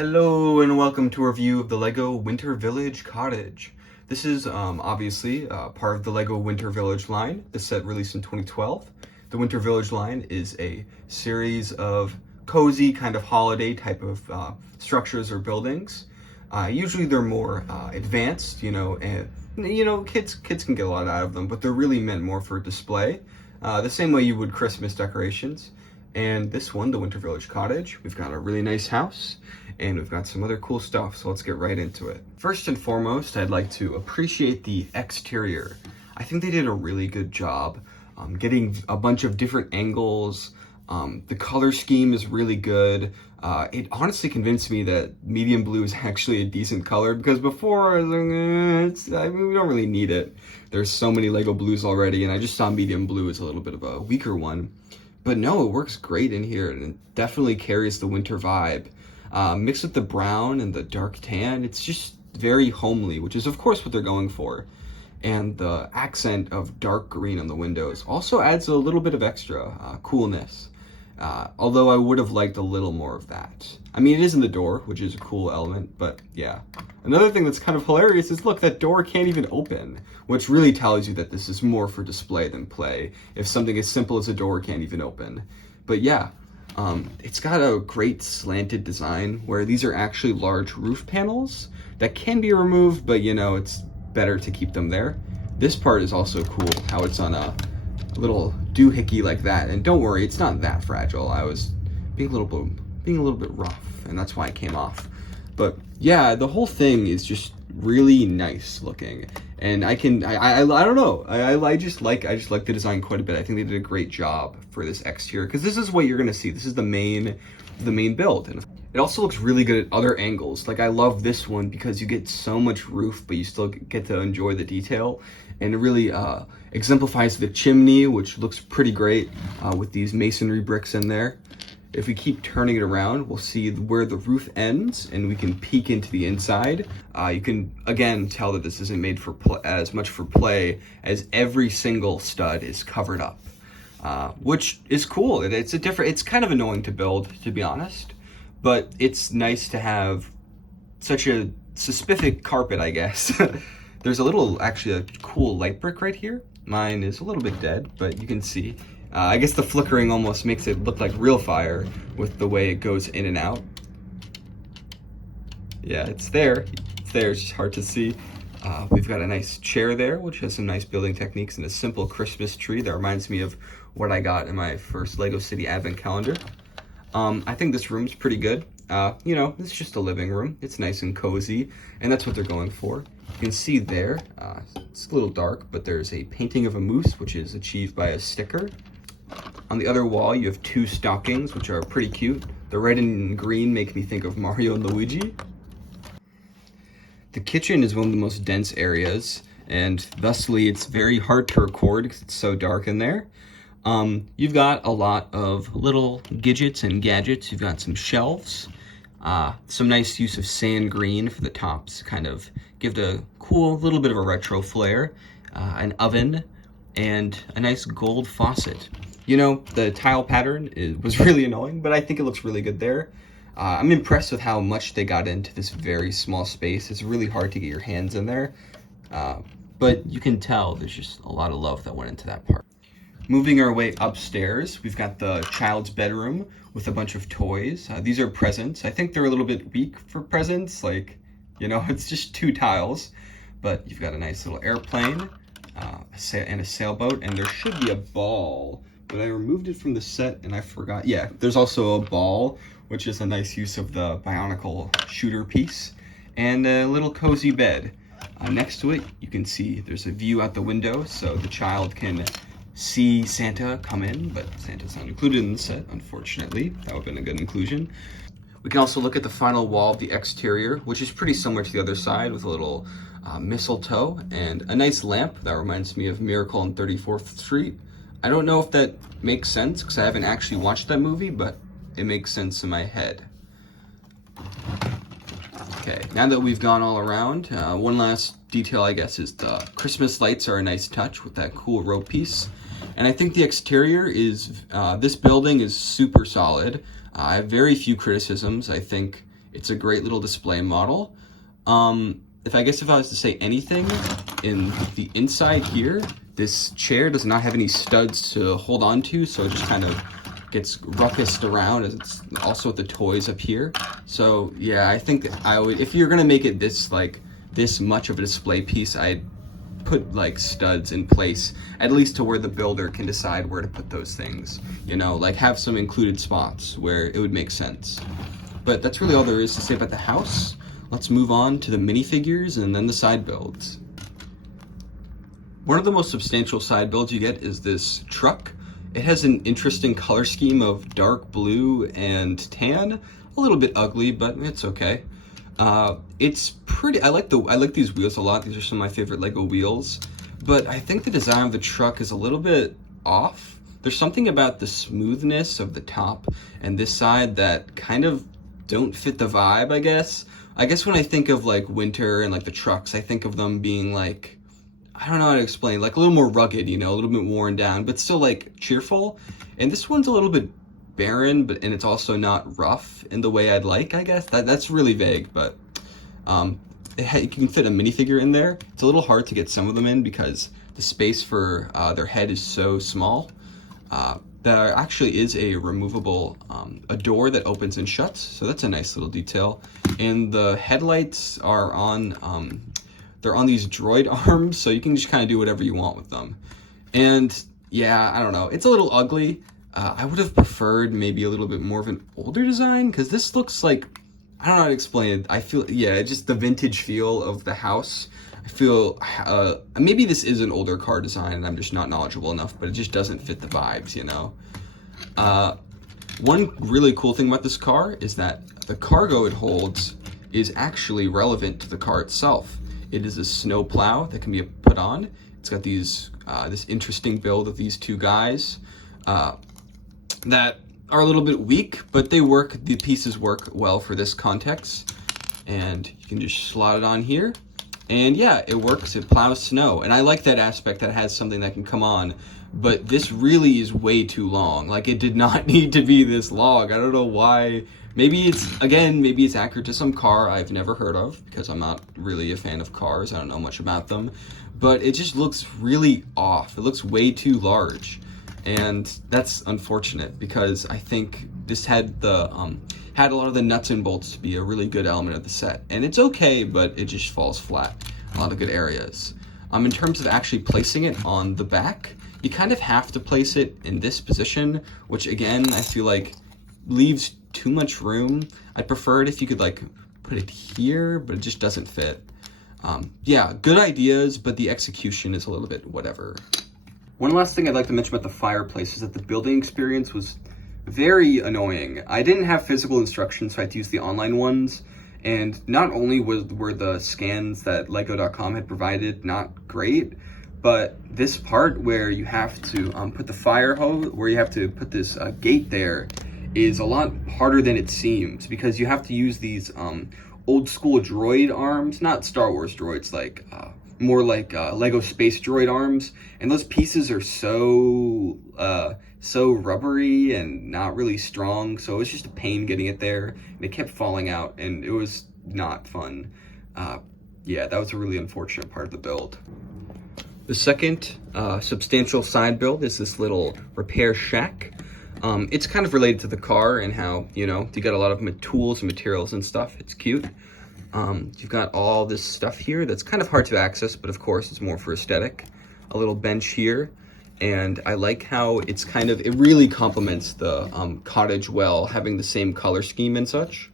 Hello and welcome to a review of the LEGO Winter Village Cottage. This is obviously part of the LEGO Winter Village line. The set released in 2012. The Winter Village line is a series of cozy kind of holiday type of structures or buildings. Usually they're more advanced, and kids can get a lot out of them, but they're really meant more for display. The same way you would Christmas decorations. And this one, the Winter Village Cottage, we've got a really nice house and we've got some other cool stuff, so let's get right into it. First and foremost, I'd like to appreciate the exterior. I think they did a really good job getting a bunch of different angles. The color scheme is really good. It honestly convinced me that medium blue is actually a decent color, because before I was like, we don't really need it. There's so many LEGO blues already, and I just saw medium blue as a little bit of a weaker one. But no, it works great in here, and it definitely carries the winter vibe. Mixed with the brown and the dark tan, it's just very homely, which is of course what they're going for. And the accent of dark green on the windows also adds a little bit of extra coolness. Although I would have liked a little more of that. I mean, it is in the door, which is a cool element, but yeah. Another thing that's kind of hilarious is, look, that door can't even open, which really tells you that this is more for display than play, if something as simple as a door can't even open. But yeah, it's got a great slanted design where these are actually large roof panels that can be removed, but it's better to keep them there. This part is also cool, how it's on a little doohickey like that, and don't worry, it's not that fragile. I was being a little bit rough, and that's why it came off. But yeah, the whole thing is just really nice looking, and I don't know, I just like the design quite a bit. I think they did a great job for this exterior, because this is what you're gonna see. This is the main build, and it also looks really good at other angles. Like, I love this one because you get so much roof, but you still get to enjoy the detail, and it really exemplifies the chimney, which looks pretty great with these masonry bricks in there. If we keep turning it around, we'll see where the roof ends, and we can peek into the inside. You can, again, tell that this isn't made for as much for play, as every single stud is covered up, which is cool. It's kind of annoying to build, to be honest, but it's nice to have such a specific carpet, I guess. There's actually a cool light brick right here. Mine is a little bit dead, but you can see. I guess the flickering almost makes it look like real fire with the way it goes in and out. Yeah, it's there. It's just hard to see. We've got a nice chair there, which has some nice building techniques, and a simple Christmas tree that reminds me of what I got in my first LEGO City Advent calendar. I think this room's pretty good. It's just a living room. It's nice and cozy, and that's what they're going for. You can see there, it's a little dark, but there's a painting of a moose, which is achieved by a sticker. On the other wall, you have two stockings, which are pretty cute. The red and green make me think of Mario and Luigi. The kitchen is one of the most dense areas, and thusly it's very hard to record because it's so dark in there. You've got a lot of little gadgets and gadgets. You've got some shelves, some nice use of sand green for the tops to kind of give the cool little bit of a retro flair, an oven, and a nice gold faucet. The tile pattern was really annoying, but I think it looks really good there. I'm impressed with how much they got into this very small space. It's really hard to get your hands in there, but you can tell there's just a lot of love that went into that part. Moving our way upstairs, we've got the child's bedroom with a bunch of toys. These are presents. I think they're a little bit weak for presents. It's just two tiles, but you've got a nice little airplane and a sailboat, and there should be a ball, but I removed it from the set and I forgot. Yeah, there's also a ball, which is a nice use of the Bionicle shooter piece, and a little cozy bed. Next to it, you can see there's a view out the window, so the child can see Santa come in, but Santa's not included in the set, unfortunately. That would have been a good inclusion. We can also look at the final wall of the exterior, which is pretty similar to the other side, with a little mistletoe and a nice lamp that reminds me of Miracle on 34th Street. I don't know if that makes sense because I haven't actually watched that movie, but it makes sense in my head. Okay, now that we've gone all around, one last detail, I guess, is the Christmas lights are a nice touch with that cool rope piece. And I think the exterior is, this building is super solid. I have very few criticisms. I think It's a great little display model. If I was to say anything, in the inside here, this chair does not have any studs to hold on to, so it just kind of gets ruckused around, as it's also with the toys up here. So yeah, I think I would, if you're gonna make it this much of a display piece, I'd put like studs in place, at least to where the builder can decide where to put those things. You know, like have some included spots where it would make sense. But that's really all there is to say about the house. Let's move on to the minifigures and then the side builds. One of the most substantial side builds you get is this truck. It has an interesting color scheme of dark blue and tan. A little bit ugly, but it's okay. It's pretty, I like these wheels a lot. These are some of my favorite Lego wheels. But I think the design of the truck is a little bit off. There's something about the smoothness of the top and this side that kind of don't fit the vibe, I guess. I guess when I think of like winter and like the trucks, I think of them being like, I don't know how to explain, like a little more rugged, you know, a little bit worn down, but still like cheerful. And this one's a little bit barren, and it's also not rough in the way I'd like, I guess. That's really vague, but you can fit a minifigure in there. It's a little hard to get some of them in because the space for their head is so small. There actually is a removable, a door that opens and shuts, so that's a nice little detail. And the headlights are on, they're on these droid arms, so you can just kind of do whatever you want with them. And yeah, I don't know, it's a little ugly. I would have preferred maybe a little bit more of an older design, because this looks like, I don't know how to explain it. I feel, yeah, just the vintage feel of the house. I feel, maybe this is an older car design and I'm just not knowledgeable enough, but it just doesn't fit the vibes, you know? One really cool thing about this car is that the cargo it holds is actually relevant to the car itself. It is a snow plow that can be put on. It's got these, this interesting build of these two guys that are a little bit weak, but they work, the pieces work well for this context. And you can just slot it on here. And yeah, it works, it plows snow. And I like that aspect that it has something that can come on, but this really is way too long. Like, it did not need to be this long. I don't know why. Maybe it's accurate to some car I've never heard of, because I'm not really a fan of cars. I don't know much about them, but it just looks really off. It looks way too large. And that's unfortunate, because I think this had the, had a lot of the nuts and bolts to be a really good element of the set. And it's okay, but it just falls flat in a lot of good areas. In terms of actually placing it on the back, you kind of have to place it in this position, which again, I feel like leaves too much room. I'd prefer it if you could like put it here, but it just doesn't fit. Yeah, good ideas, but the execution is a little bit whatever. One last thing I'd like to mention about the fireplace is that the building experience was very annoying. I didn't have physical instructions, so I had to use the online ones. And not only were the scans that Lego.com had provided not great, but this part where you have to put the fire hose, where you have to put this gate there, is a lot harder than it seems, because you have to use these old school droid arms, not Star Wars droids, like more like Lego space droid arms, and those pieces are so rubbery and not really strong, so it was just a pain getting it there, and it kept falling out, and it was not fun. Yeah, that was a really unfortunate part of the build. The second substantial side build is this little repair shack. It's kind of related to the car and how, you know, you got a lot of tools and materials and stuff. It's cute. You've got all this stuff here that's kind of hard to access, but of course it's more for aesthetic. A little bench here, and I like how it's kind of, it really complements the cottage well, having the same color scheme and such.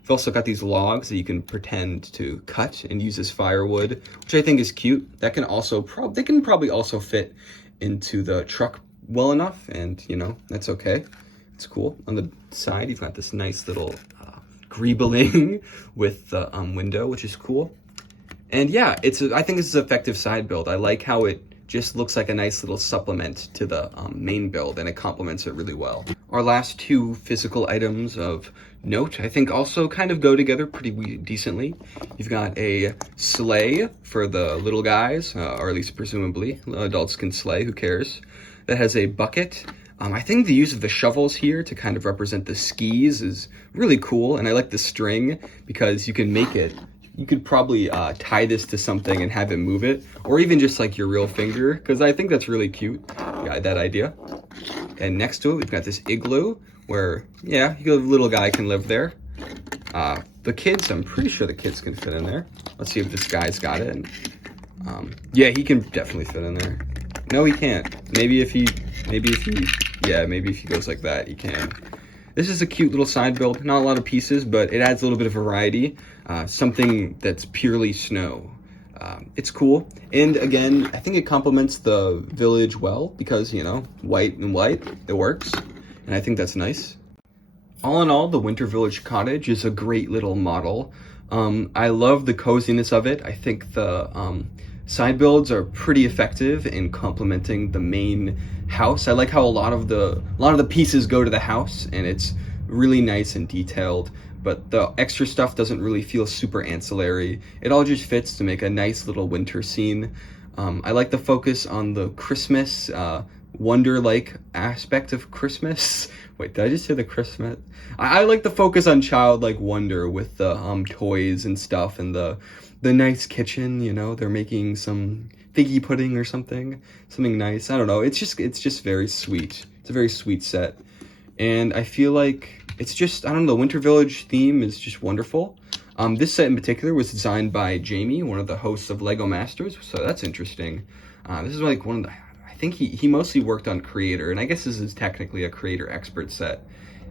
You've also got these logs that you can pretend to cut and use as firewood, which I think is cute. That can also they can probably also fit into the truck well enough, and you know, that's okay. It's cool. On the side, you've got this nice little greebling with the window, which is cool. And yeah, I think this is an effective side build. I like how it just looks like a nice little supplement to the main build, and it complements it really well. Our last two physical items of note, I think, also kind of go together pretty decently. You've got a sleigh for the little guys, or at least presumably adults can sleigh, who cares? That has a bucket. I think the use of the shovels here to kind of represent the skis is really cool, and I like the string because you can make it. You could probably tie this to something and have it move it, or even just like your real finger, because I think that's really cute. Yeah, that idea. And next to it, we've got this igloo where, yeah, the little guy can live there. The kids, I'm pretty sure the kids can fit in there. Let's see if this guy's got it. Yeah, he can definitely fit in there. No, he can't. Maybe if he goes like that, he can. This is a cute little side build. Not a lot of pieces, but it adds a little bit of variety. Something that's purely snow. It's cool. And again, I think it complements the village well because, you know, white and white, it works. And I think that's nice. All in all, the Winter Village Cottage is a great little model. I love the coziness of it. I think the side builds are pretty effective in complementing the main house. I like how a lot of the pieces go to the house, and it's really nice and detailed, but the extra stuff doesn't really feel super ancillary. It all just fits to make a nice little winter scene. I like the focus on the Christmas, wonder-like aspect of Christmas. Wait, did I just say the Christmas? I like the focus on childlike wonder with the toys and stuff, and the nice kitchen. You know, they're making some figgy pudding or something nice. I don't know. It's just very sweet. It's a very sweet set, and I feel like it's just, I don't know, the Winter Village theme is just wonderful. This set in particular was designed by Jamie, one of the hosts of Lego Masters, so that's interesting. This is like one of the, I think he mostly worked on Creator, and I guess this is technically a Creator expert set,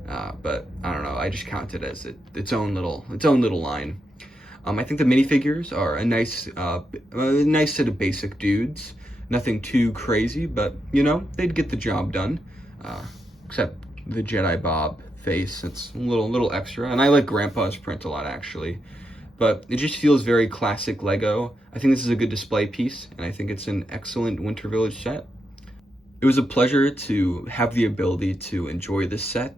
but I don't know, I just count it as its own little line. I think the minifigures are a nice set of basic dudes. Nothing too crazy, but, you know, they'd get the job done, except the Jedi Bob face. It's a little extra, and I like Grandpa's print a lot, actually. But it just feels very classic Lego. I think this is a good display piece, and I think it's an excellent Winter Village set. It was a pleasure to have the ability to enjoy this set.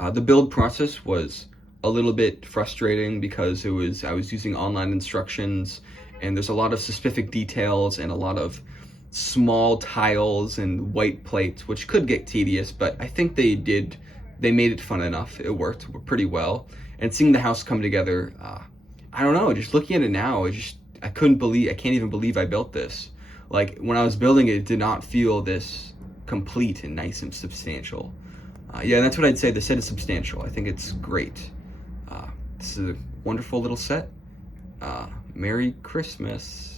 The build process was a little bit frustrating because I was using online instructions, and there's a lot of specific details and a lot of small tiles and white plates, which could get tedious, but I think they made it fun enough. It worked pretty well. And seeing the house come together, I don't know, just looking at it now, I can't even believe I built this. Like, when I was building it, it did not feel this complete and nice and substantial. Yeah, that's what I'd say. The set is substantial. I think it's great. This is a wonderful little set. Merry Christmas.